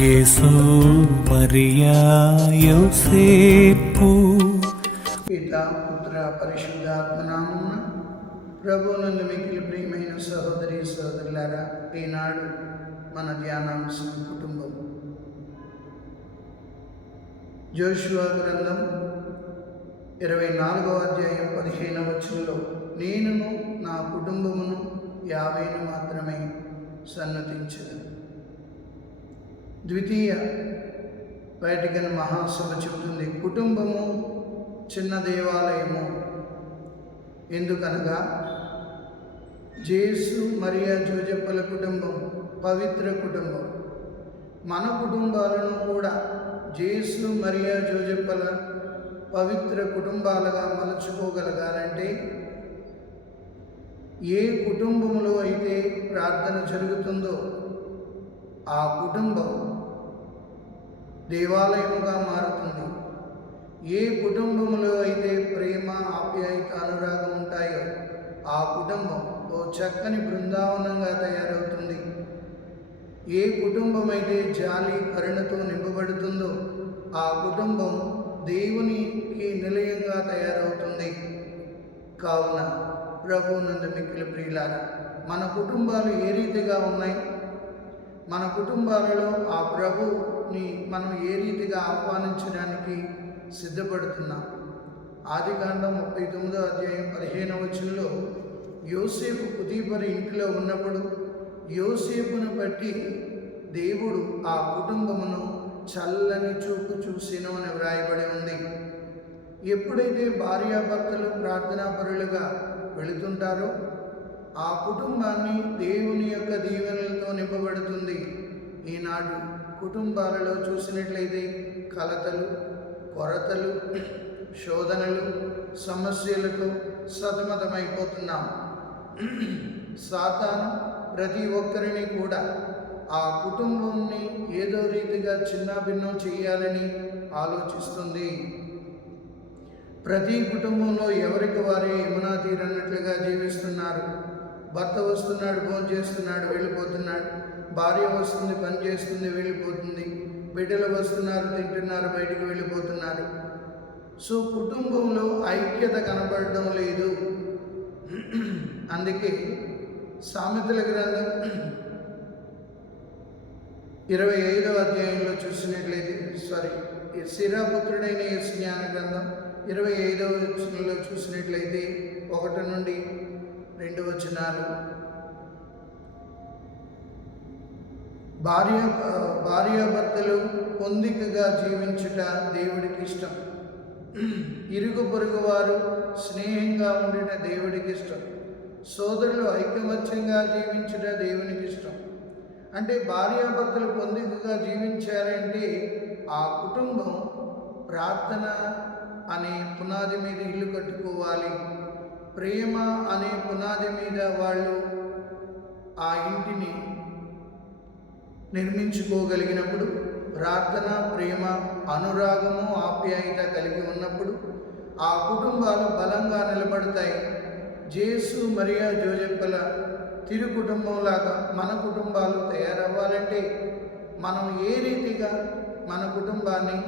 యేసు మరియా యోసేపు. పిత పుత్ర పరిశుద్ధాత్మ నామమున ప్రభువునందు మిక్కిలి ప్రియమైన సహోదరి సహోదరులారా, ఈనాడు మన ధ్యానాంశం కుటుంబం. జోషువ గ్రంథం 24వ అధ్యాయం 15వ వచనంలో నేనును నా కుటుంబమును 50 మాత్రమే సన్నతించదు. ద్వితీయ వాటికన్ మహాసభ చెబుతుంది, కుటుంబము చిన్న దేవాలయము. ఎందుకనగా జేసు మరియా జోజప్పల కుటుంబం పవిత్ర కుటుంబం. మన కుటుంబాలను కూడా జేసు మరియా జోజప్పల పవిత్ర కుటుంబాలుగా మలుచుకోగలగాలంటే ఏ కుటుంబంలో అయితే ప్రార్థన జరుగుతుందో ఆ కుటుంబం దేవాలయముగా మారుతుంది. ఏ కుటుంబంలో అయితే ప్రేమ, ఆప్యాయత, అనురాగం ఉంటాయో ఆ కుటుంబం ఓ చక్కని బృందావనంగా తయారవుతుంది. ఏ కుటుంబం అయితే జాలి, కరుణతో నింపబడుతుందో ఆ కుటుంబం దేవునికి నిలయంగా తయారవుతుంది. కావున ప్రభువునందు మిక్కిలి ప్రియులారా, మన కుటుంబాలు ఏ రీతిగా ఉన్నాయి? మన కుటుంబాలలో ఆ ప్రభుని మనం ఏ రీతిగా ఆహ్వానించడానికి సిద్ధపడుతున్నాం? ఆదికాండం 39వ అధ్యాయం 15వ వచనంలో యోసేపు పుతీఫరు ఇంటిలో ఉన్నప్పుడు యోసేపును బట్టి దేవుడు ఆ కుటుంబమును చల్లని చూపు చూసెను అని వ్రాయబడి ఉంది. ఎప్పుడైతే భార్యాభర్తలు ప్రార్థనాపరులుగా వెళుతుంటారో ఆ కుటుంబాన్ని దేవుని యొక్క దీవెనలతో నింపబడుతుంది. ఈనాడు కుటుంబాలలో చూసినట్లయితే కలతలు, కొరతలు, శోధనలు, సమస్యలతో సతమతమైపోతున్నాం. సాతాను ప్రతి ఒక్కరిని కూడా ఆ కుటుంబాన్ని ఏదో రీతిగా చిన్నాభిన్నం చేయాలని ఆలోచిస్తుంది. ప్రతి కుటుంబంలో ఎవరికి వారే యమునా తీరన్నట్లుగా జీవిస్తున్నారు. భర్త వస్తున్నాడు, భోజనం చేస్తున్నాడు, వెళ్ళిపోతున్నాడు. భార్య వస్తుంది, పని చేస్తుంది, వెళ్ళిపోతుంది. బిడ్డలు వస్తున్నారు, తింటున్నారు, బయటికి వెళ్ళిపోతున్నారు. సో కుటుంబంలో ఐక్యత కనబడడం లేదు. అందుకే సామెతల గ్రంథం 25వ అధ్యాయంలో చూసినట్లయితే శిరాపుత్రుడైన జ్ఞాన గ్రంథం 25వ వచనంలో చూసినట్లయితే 1 నుండి 2 వచనాలు, భార్యాభర్తలు పొందికగా జీవించుట దేవుడికి ఇష్టం. ఇరుగు పొరుగు వారు స్నేహంగా ఉండుట దేవుడికి ఇష్టం. సోదరులు ఐకమత్యంగా జీవించుట దేవునికి ఇష్టం. అంటే భార్యాభర్తలు పొందికగా జీవించాలంటే ఆ కుటుంబం ప్రార్థన అనే పునాది మీద ఇల్లు కట్టుకోవాలి. ప్రేమ అనే పునాది మీద వాళ్ళు ఆ ఇంటిని నిర్మించుకోగలిగినప్పుడు, ప్రార్థన, ప్రేమ, అనురాగము, ఆప్యాయత కలిగి ఉన్నప్పుడు ఆ కుటుంబాలు బలంగా నిలబడతాయి. జేసు మరియా జోజప్పల తిరు కుటుంబంలాగా మన కుటుంబాలు తయారవ్వాలంటే మనం ఏ రీతిగా మన కుటుంబాన్ని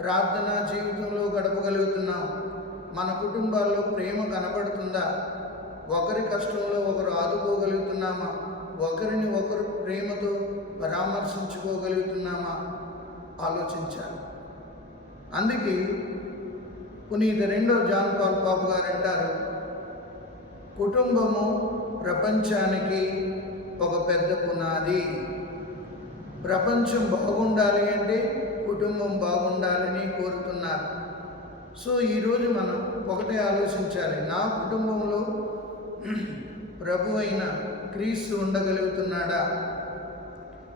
ప్రార్థనా జీవితంలో గడపగలుగుతున్నాం? మన కుటుంబాల్లో ప్రేమ కనబడుతుందా? ఒకరి కష్టంలో ఒకరు ఆదుకోగలుగుతున్నామా? ఒకరిని ఒకరు ప్రేమతో పరామర్శించుకోగలుగుతున్నామా? ఆలోచించాలి. అందుకే పునీత 2వ జాన్ పాల్ పాపు గారు అంటారు, కుటుంబము ప్రపంచానికి ఒక పెద్ద పునాది. ప్రపంచం బాగుండాలి అంటే కుటుంబం బాగుండాలని కోరుతున్నారు. సో ఈరోజు మనం ఒకటే ఆలోచించాలి, నా కుటుంబంలో ప్రభు అయిన క్రీస్తు ఉండగలుగుతున్నాడా?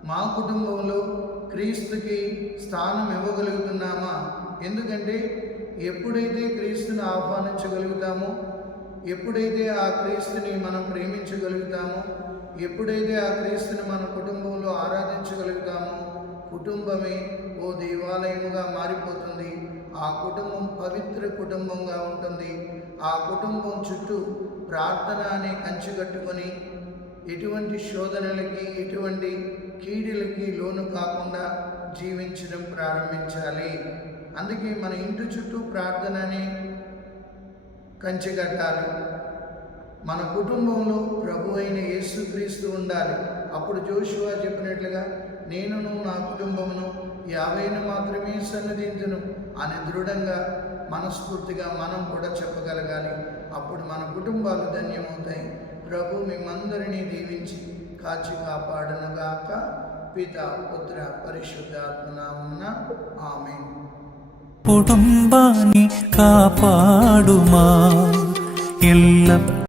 మా కుటుంబంలో క్రీస్తుకి స్థానం ఇవ్వగలుగుతున్నామా? ఎందుకంటే ఎప్పుడైతే క్రీస్తుని ఆహ్వానించగలుగుతామో, ఎప్పుడైతే ఆ క్రీస్తుని మనం ప్రేమించగలుగుతామో, ఎప్పుడైతే ఆ క్రీస్తుని మన కుటుంబంలో ఆరాధించగలుగుతామో కుటుంబమే ఓ దేవాలయముగా మారిపోతుంది. ఆ కుటుంబం పవిత్ర కుటుంబంగా ఉంటుంది. ఆ కుటుంబం చుట్టూ ప్రార్థన అనే కంచె కట్టుకొని ఎటువంటి శోధనలకి, ఎటువంటి కీడులకి లోను కాకుండా జీవించడం ప్రారంభించాలి. అందుకే మన ఇంటి చుట్టూ ప్రార్థనని కంచె కట్టాలి. మన కుటుంబంలో ప్రభు అయిన యేసుక్రీస్తు ఉండాలి. అప్పుడు జోషువ చెప్పినట్లుగా నేనును నా కుటుంబమును యావేను మాత్రమే సన్నిధించును అని దృఢంగా మనస్ఫూర్తిగా మనం కూడా చెప్పగలగాలి. అప్పుడు మన కుటుంబాలు ధన్యమవుతాయి. ప్రభు మిమ్మందరినీ దీవించి కాచి కాపాడనుగాక. పిత పుత్ర పరిశుద్ధాత్మ నామమున ఆమేన్. కుటుంబాన్ని కాపాడుమా ఎల్ల